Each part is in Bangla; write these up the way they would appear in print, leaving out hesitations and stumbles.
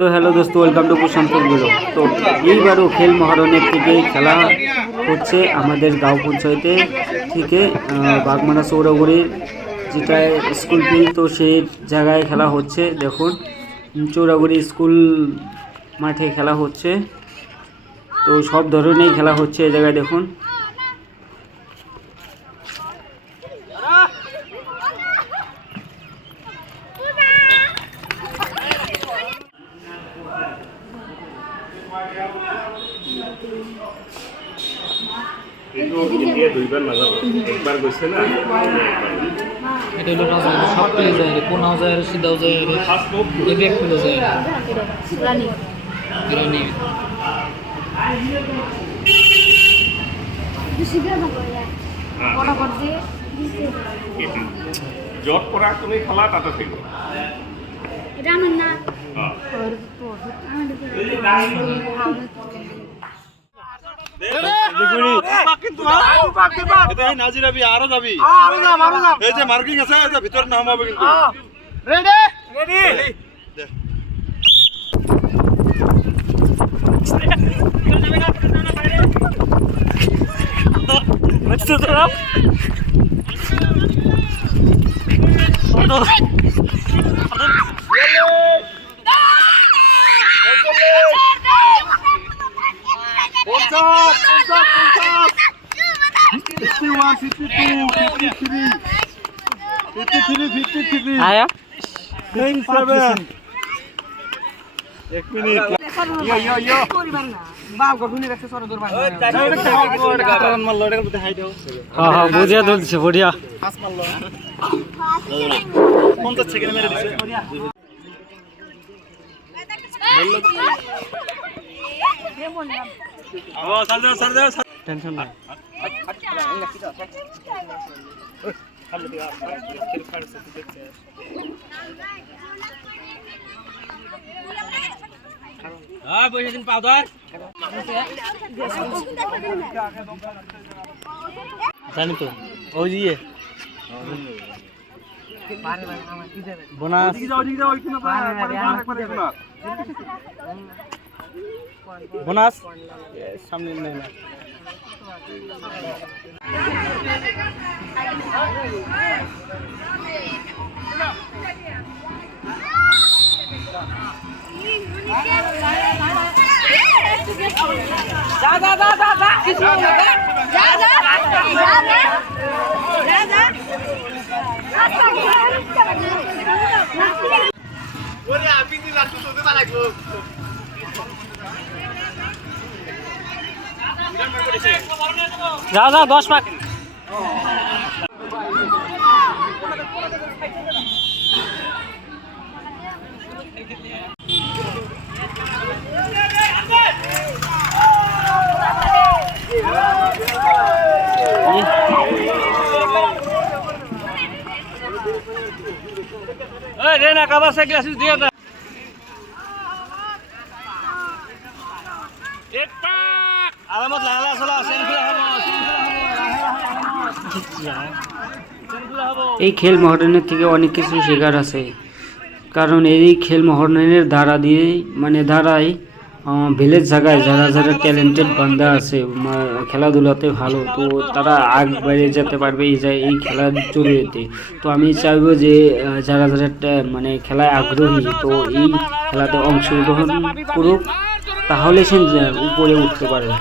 তো হ্যালো দোস্ত, ওয়েলকাম টু কুশান্তপুর। তো এইবারও খেল মহারণের থেকে খেলা হচ্ছে আমাদের গাঁও পঞ্চায়েতে থেকে বাগমারা সৌরগুড়ির যেটা স্কুল ফিল্ড, তো সেই জায়গায় খেলা হচ্ছে। দেখুন, চৌরাগুড়ি স্কুল মাঠে খেলা হচ্ছে। তো সব ধরনের খেলা হচ্ছে এই জায়গায় দেখুন। এটা হলো রাজা, সব প্লে যায় রে, কোনাও যায় রে, সিধাও যায় রে, ব্যাক ফুলও যায় রে। ইরানি জট করা তুমি খেলা তাতে থেকে এটা আমার না আরো যাবি এই যে মার্কিং আছে ভিতরে নাম হবে কিন্তু আয়া বুঝিয়া তুলছে বড়িয়া। টেনশন নাই। জানি তো ওই দিয়ে বোনাস বোনাস সামনে নেই না। যা যা যা যা যা কিছু না যা যা যা যা ওরে আপনি দিন লাটু তোতে লাগলো যা যা 10 পাক রেনা কাবার সাইকেল আসিস দিয়ে দা এক পাক আরামত লাগলা চলা সেনফুলা হবো। এই খেল মহারণের থেকে অনেক কিছু শেখার আছে, কারণ এই খেল মহারণের দ্বারাই ভিলেজ জায়গায় যারা যারা ট্যালেন্টেড বান্দা আছে খেলাধুলাতে ভালো, তো তারা আগ বাইরে যেতে পারবে এই খেলার জড়িয়েতে। তো আমি চাইবো যে যারা যারা খেলায় আগ্রহী, তো এই খেলাতে অংশগ্রহণ করুক, তাহলে সে উপরে উঠতে পারবে।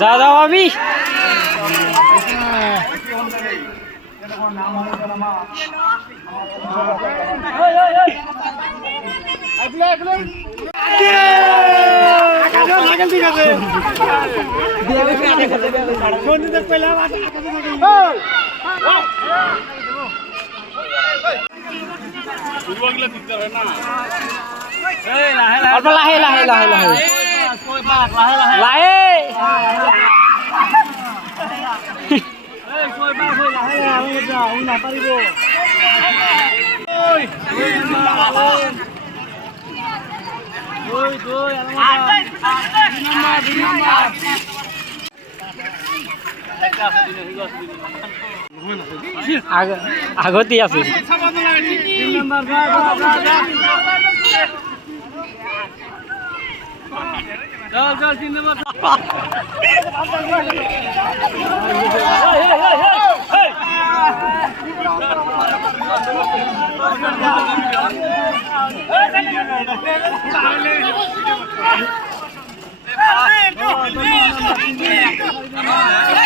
যা যাও আমি লাহে লাহে লাহে লাহে লাহে আগতেই আছে Hey!